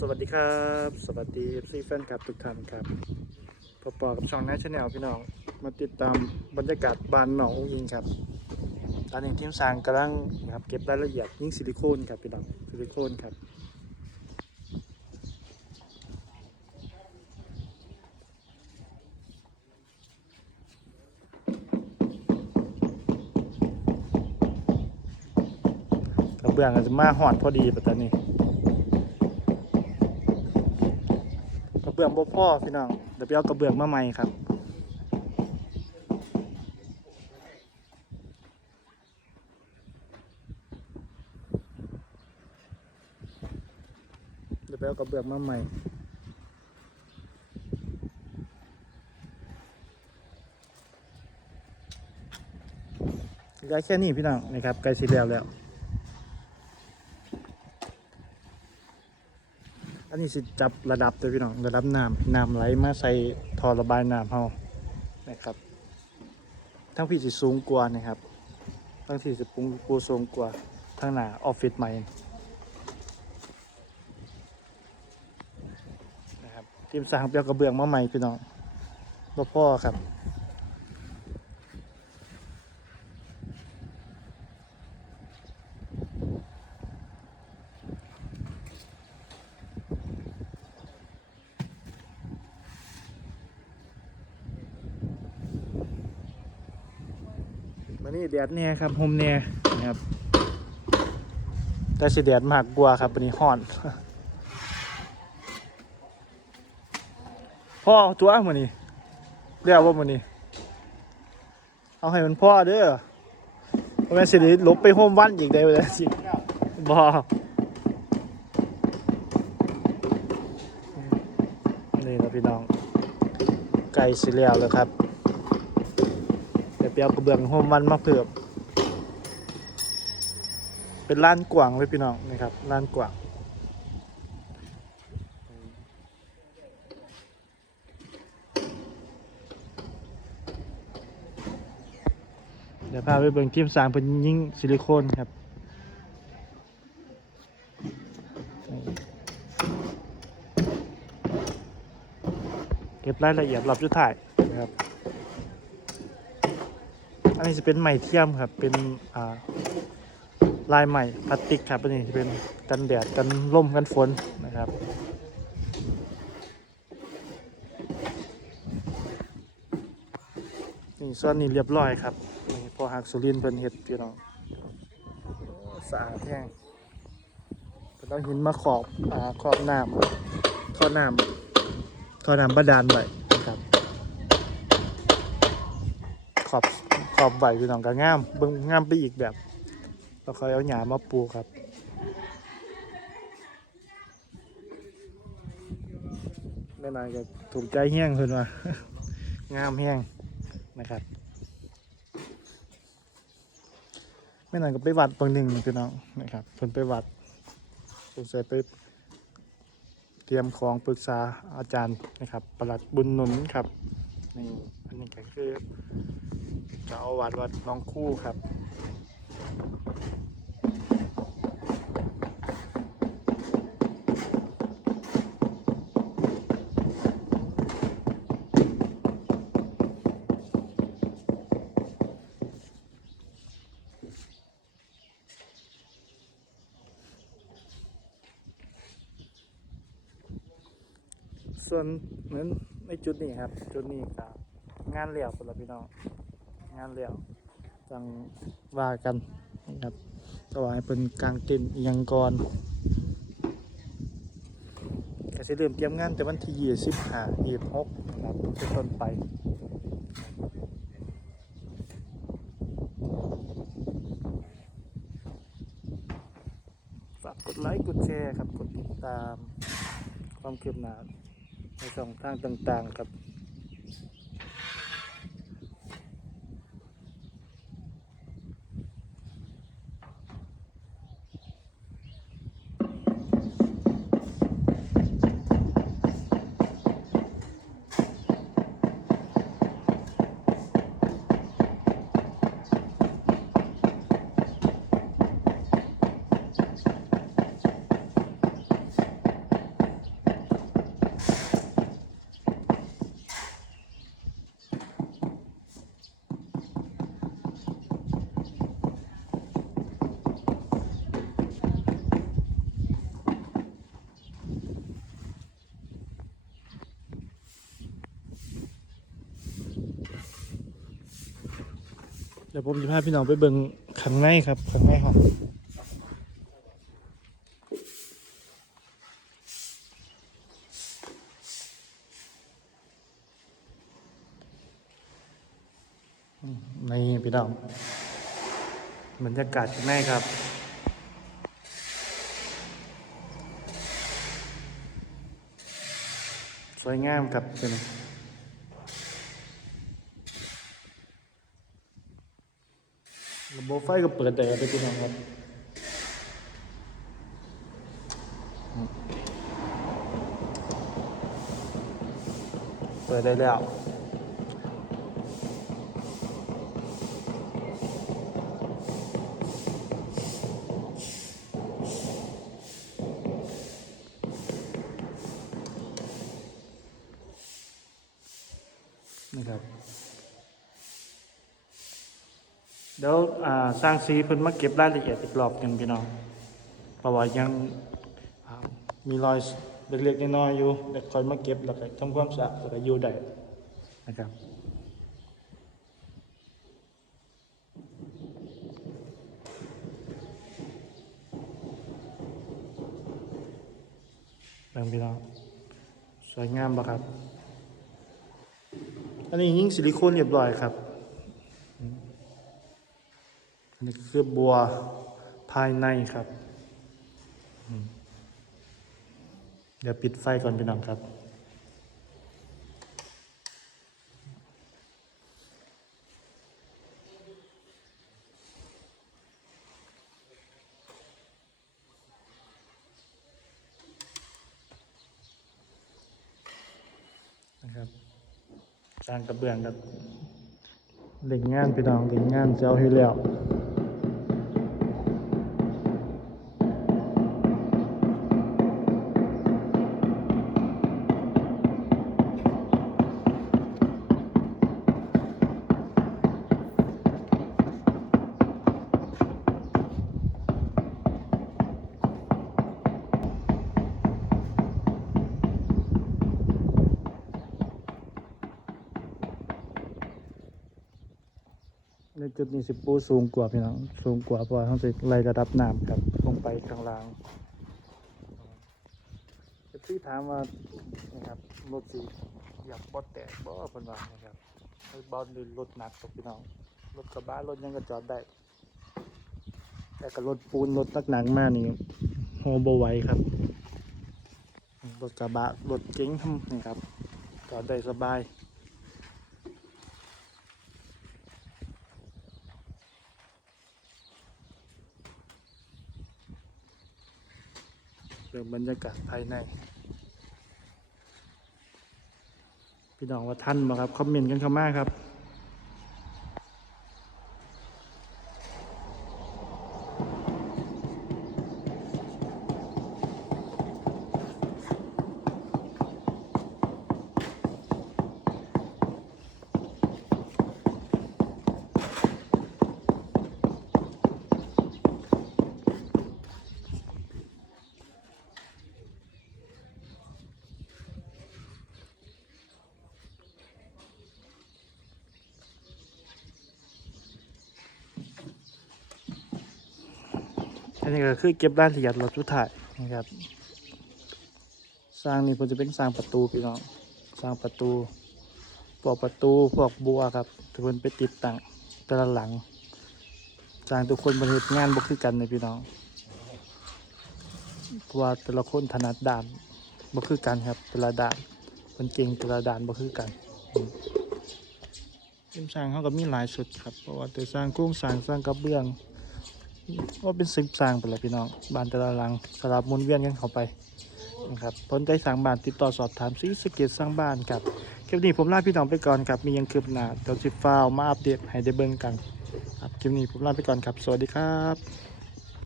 สวัสดีครับ สวัสดีซีแฟนคลับทุกท่านครับพบปอกับช่องนาชาแนลพี่น้อง มาติดตามบรรยากาศบ้านหนองอุ้งอิงครับ ตอนนี้ทีมสร้างกำลังนะครับเก็บรายละเอียดยิ่งซิลิโคนครับพี่น้องซิลิโคนครับกระเบื้องอาจจะมาหอดพอดีปัตตานีกระ เบื้องบ่พ่อพี่น้องเดี๋ยวไปเอากระเบื้องมาใหม่ครับเดี๋ยวไปเอากระเบื้องมาใหม่ได้แค่นี้พี่น้องนะครับใกล้สิแล้วแล้ว นนี้สิจับระดับตัวพี่น้องระดับน้ำน้ำไหลมาใส่ท่อระบายน้ำเฮานะครับทั้งพี่สิสูงกว่านะครับทั้งที่สิปุงปูสูงกว่าทั้งหน้าออฟฟิศใหม่นะครับทีมสร้างเปียกกระเบื้องมาใหม่พี่น้องบ่พ่อครับ นี้แดดแน่ครับโฮมแน่นะครับแต่สิแดดมากกว่าครับวันนี้ฮ้อนพ่อตัวมันนี้เรียกว่ามันนี้เอาให้มันพ่อเด้อเพราะแม่สิได้ลบไปโฮมวันอีกได้เลยสิบอนี่นะพี่น้อง ไก่สิแล้วเลยครับ ไปเอากระเบื้องโฮมวันมาเพิ่มเป็นร้านกว่างเลยพี่น้องนี่ครับร้านกว่างเดี๋ยวพาไปเบิ่งทีมสร้างเป็นยิ่งซิลิโคนครับเก็บรายละเอียดรอบสุดท้ายนะครับ อันนี้จะเป็นไหมเทียมครับ เป็นอ่าลายใหม่พลาสติกครับอันนี้จะเป็นกันแดดกันลมกันฝนนะครับนี่ส่วนนี้เรียบร้อยครับนี่พอหักสุรินเป็นเห็ดพี่น้องสะอาดแห้งเป็นต้องหินมาขอบอ่าขอบน้ำข้อน้ำข้อน้ำบาดาลไว้ นะครับขอบขอบใบพี่น้องก็งามเบิ่งงามไปอีกแบบเราคอยเอาหญ้ามาปูครับแม่นายก็ถูกใจแห้งเพิ่นว่างามแห้งนะครับแม่นายก็ไปวัดบางหนึ่งพี่น้องนะครับเพิ่นไปวัดสงสัยไปเตรียมของปรึกษาอาจารย์นะครับประหลัดบุญนุนครับนี่อันนี้ก็คือ เจ้าอาวาดวัดน้องคู่ครับส่วนเหมือนในจุดนี้ครับ จุดนี้ครับ งานเหลี่ยวคนละพี่น้อง งานเหลี่ยวจังว่ากันนะครับต่อให้เป็นกลางเต็นท์ยังก่อนก็จะเริ่มเตรียมงานแต่วันที่ยี่สิบห้ายี่สิบหกนะครับเป็นต้นไปฝากกดไลค์กดแชร์ครับกดติดตามความคืบหน้าในช่องทางต่างๆครับ ดี๋ยวผมจะพาพี่น้องไปเบิ่งข้างในครับข้างในห้องอืมนี่พี่น้องบรรยากาศข้างในครับสวยงามครับเป็น ระบบไฟก็เปิดได้ครับพี่น้องครับเปิดได้แล้วนะครับ เดี๋ยวสร้างซีเพิ่นมาเก็บรายละเอียดอีกรอบหนึงพี่น้องเพราะว่ายังมีรอยเล็กๆน้อยๆอยู่เดี๋ยวคอยมาเก็บแล้วก็ทำความสะอาดแล้วก็อยู่ได้นะครับเบิ่งพี่น้องสวยงามปะครับ อันนี้ยิ่งซิลิโคนเรียบร้อยครับอืมอั นนี้คือบัวภายในครับ เดี๋ยวปิดไฟก่อนพี่น้องครับ นะครับสร้างกระเบื้องครับเล่งงานพี่น้องเล่งงานเจ้าให้แล้ว จุดนี้สิปูสูงกว่าพี่น้องสูงกว่าเพราะว่าต้องสิไล่ระดับน้ำครับลงไปข้างล่างที่ถามว่านะครับรถสีอยากบอดแตกบ่เพิ่นว่านะครับไอ้บอลหรือรถหนักตกพี่น้องรถกระบะรถยังก็จอดได้ แต่กับรถปูนรถหนักมากนี่โฮบไว้ครับรถกระบะรถเก๋งทำนี่ครับจอดได้สบายือบรรยากาศภายใน พี่น้องว่าท่านมาครับ คอมเมนต์กันเข้ามาครับ อันนี้ก็คือเก็บรายละเอียดรถทุกถ่ายนะครับ สร้างนี่ผมจะเป็นสร้างประตูพี่น้องสร้างประตูพวกประตูพวกบัวครับทุกคนไปติดตั้งแต่ละหลังสร้างทุกคนบริเหตุงานบ่คือกันในพี่น้องเพราะว่าแต่ละคนถนัดด้านบ่คือกันครับแต่ละด้านคนเก่งแต่ละด้านบ่คือกันอืมทีมสร้างเขาก็มีหลายชุดครับเพราะว่าแต่สร้างโครงสร้างสร้างกระเบื้อง ว่าเป็นสิบสร้างไปแล้วพี่น้องบ้านแต่ละหลังสลับมุนเวียนกันเข้าไปนะครับสนใจสั่งบ้านติดต่อสอบถามซีสเกตสร้างบ้านครับคลิปนี้ผมลาพี่น้องไปก่อนครับมียังคืบหน้าเดี๋ยวสิฟ้าวมาอัปเดตให้ได้เบิ่งกันครับคลิปนี้ผมลาไปก่อนครับ สวัสดีครับ